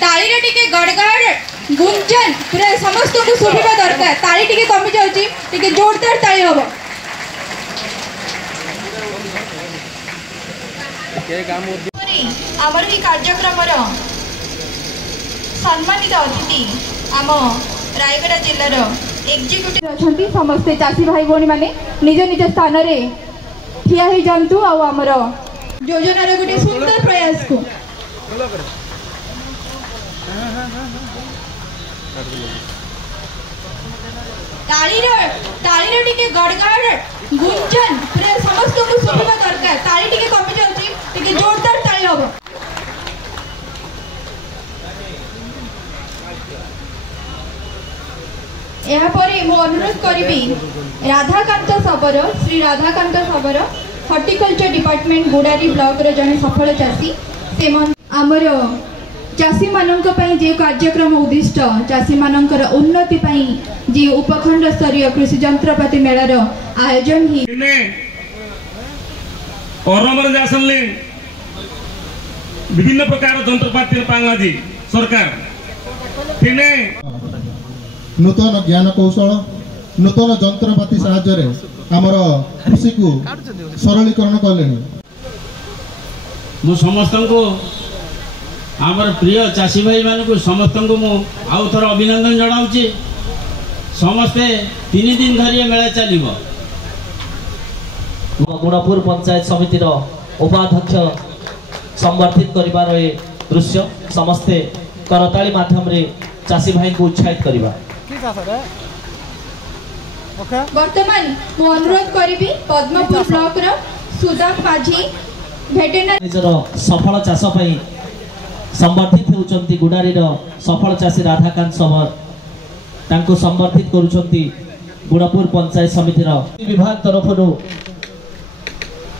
तालीर टिके गड़गड़ गुंजन पूरा समस्त को सुनिबा दरकार। ताली टिके कमी जाउची, टिके जोरदार ताली हबो। आमर ही कार्यक्रम सम्मानित अतिथि आम रायगड़ा जिल्लार एग्जीक्यूटिव अछंती। समस्त चाषी भाई भौणी माने निज निज स्थान रे ठिया ही जंतु आ आमर योजनार गोटे सुंदर प्रयास को तालीर टिके गड़गड़ गुंजन पूरा समस्त को सुनिबा दरकार। ताली टिके कमी जाउची, टिके जोरदार ताली हबो। यहाँ पर मु अनुरोध करी राधाकांत सबर, श्री राधाकांत सबर हॉर्टिकल्चर डिपार्टमेंट गुडारी ब्लॉक रो जने सफल चाषी से आमर चाषी मानक जे कार्यक्रम उद्दिष्ट चाषी मानकर उन्नति जे उपखंड स्तरीय कृषि जंत्रपाति मेलार आयोजन ही विभिन्न प्रकार जंत्रपाति पांगाजी सरकार नूतन ज्ञान कौशल नूतन जंत्रपाति साहाय्य आमर कृषि को सरलीकरण कले। मु समस्त को आमर प्रिय चाषी भाई मान को समस्त को मु आउ थर अभिनंदन जनाऊँगी। समस्ते 3 दिन धरी मेला चलो। गुणपुर पंचायत समिति उपाध्यक्ष संवर्धित करिबार दृश्य समस्ते करताली माध्यम रे चाषी भाई को उत्साहित करिबा। वर्तमान मु अनुरोध करी पद्मपुर ब्लॉक रो सुदाम माझी भेटेनरी निजर सफल चाष पई संवर्धित होउचंती। गुडारी रो सफल चाषी राधाकांत सबर तांको संवर्धित करूचंती। गुणपुर पंचायत समिति रो विभाग तरफ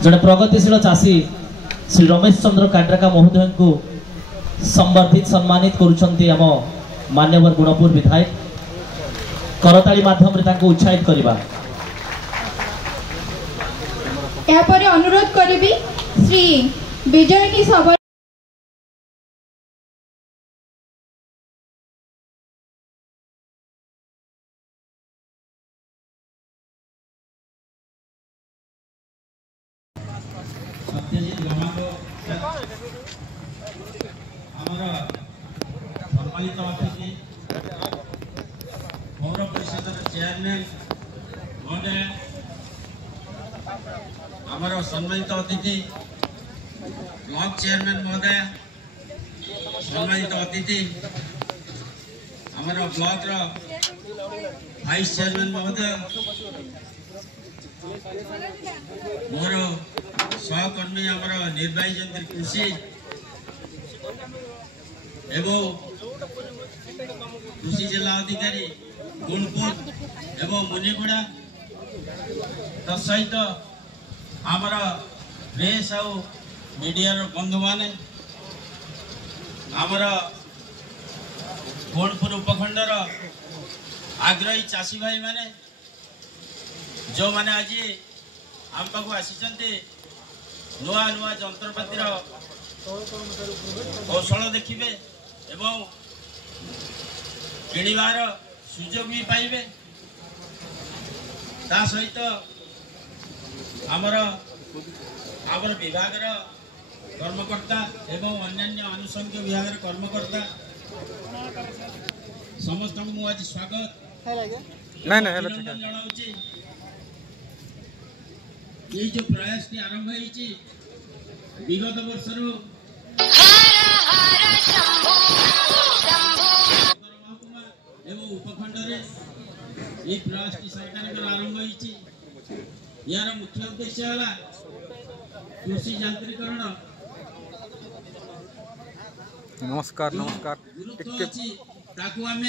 जड़े प्रगतिशील चाषी श्री रमेश चंद्र कांड्राका महोदय को संवर्धित सम्मानित करूचंती। आम मान्यवर गुणपुर विधायक करताली माध्यम रे तांको उत्साहित करिबा। यहाँ पर अनुरोध करी श्री विजयनी सबर सम्मानित अतिथि पौर परिषद चेयरमैन महोदय, आमर सम्मानित अतिथि ब्लॉक चेयरमैन महोदय, सम्मानित अतिथि आमर ब्लॉक वाइस चेयरमैन महोदय, मोर सहकर्मी आमर निर्वाही जंत्री कृषि एवं कृषि जिला अधिकारी गुणपुर एवं मुनिगुड़ा तसहित आमर प्रेस आ मीडिया बंधु माने आमर गुणपुर उपखंडर आग्रही चाषी भाई माने जो माने आज आम पाखु आसी नुआ नुआ जंत्रपातिर कौशल देखिए एवं किणवार सुजोग भी पाइबे। ता सहित आमर आमर विभाग कर्मकर्ता एवं अन्यान्य आनुषंगिक विभाग कर्मकर्ता समस्त को आज स्वागत जनाऊँगी। ये जो प्रयास आरंभ होती विगत वर्ष उपखंड ये प्रयास सरकार आरंभ होती। यार मुख्य उद्देश्य है कृषि यांत्रिकरण। नमस्कार नमस्कार गुरुत्व अच्छी ताकू आम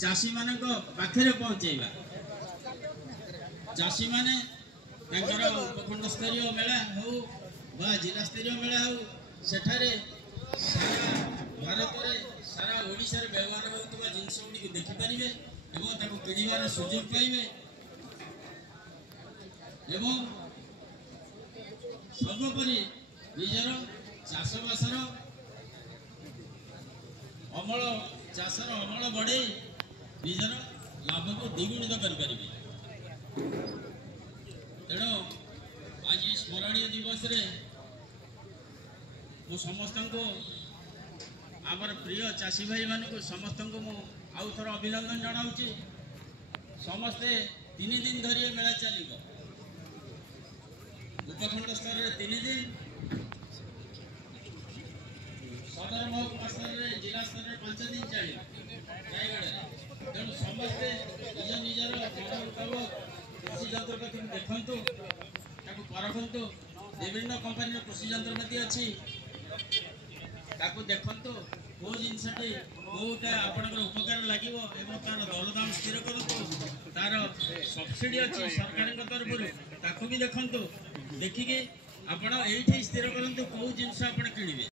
चाषी मान पाखे पहुँचेगा। चाषी माने उपखंड स्तरीय मेला हो जिला स्तरीय मेला हो सेठारे सारा भारत सारा ओडिशा रे व्यवहार होतबा जिंस गुडी देखि परिबे एवं ताको किणिबार सुযোগ पाइबे एवं सर्वोपरि निजर चाषबासर अमल चाषर अमल बढ़े निजर लाभ को द्विगुणित करें। तेणु आज स्मरणीय दिवस रे मु समस्त को आमर प्रिय चाषी भाई मान को समस्त को मु आउ थोड़ा अभिनंदन जनाऊँगी। समस्ते 3 दिन धरी मेला चलो उपखंड स्तर में 3 दिन सदर महकुमा स्तर में जिला स्तर में 5 दिन चलो रायगढ़। तेणु समस्ते निज निजर मन मुताबक कृषि जंत्रपाति देखु परखु विभिन्न कंपानी कृषि जंत्रपाति अच्छी देखु कौ जिनसटी कौटा आपंकर उपकार लगे तार दरदाम स्थिर करूँ तार सब्सिडी अच्छी सरकार तरफ भी देखु देखिकी आप स्थिर करूँ कौ जिनस आप किणवे।